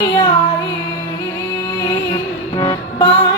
Yeah, bye.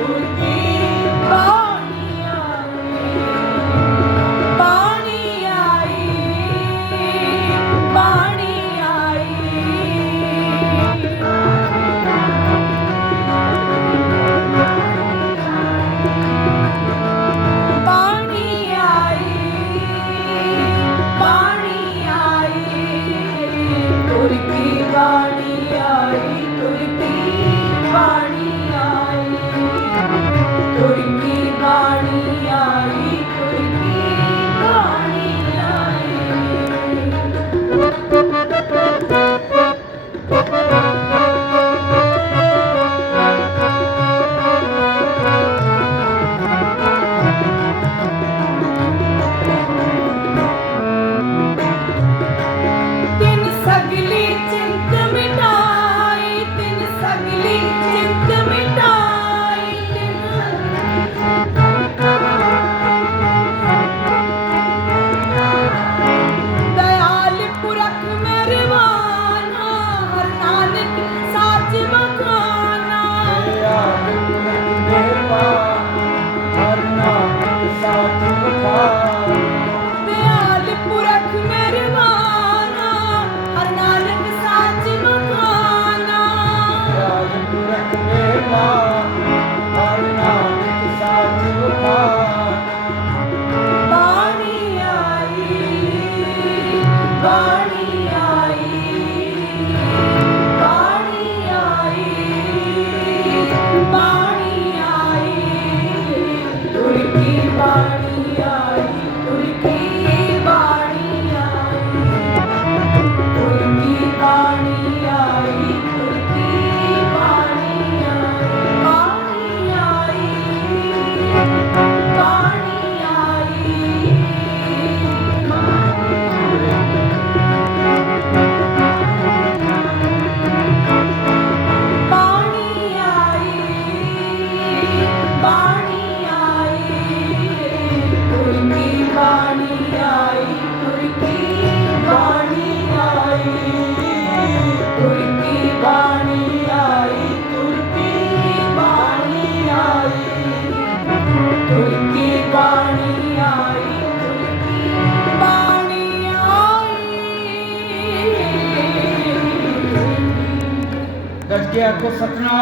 Good. ਆਖੋ ਸਤਨਾਮ।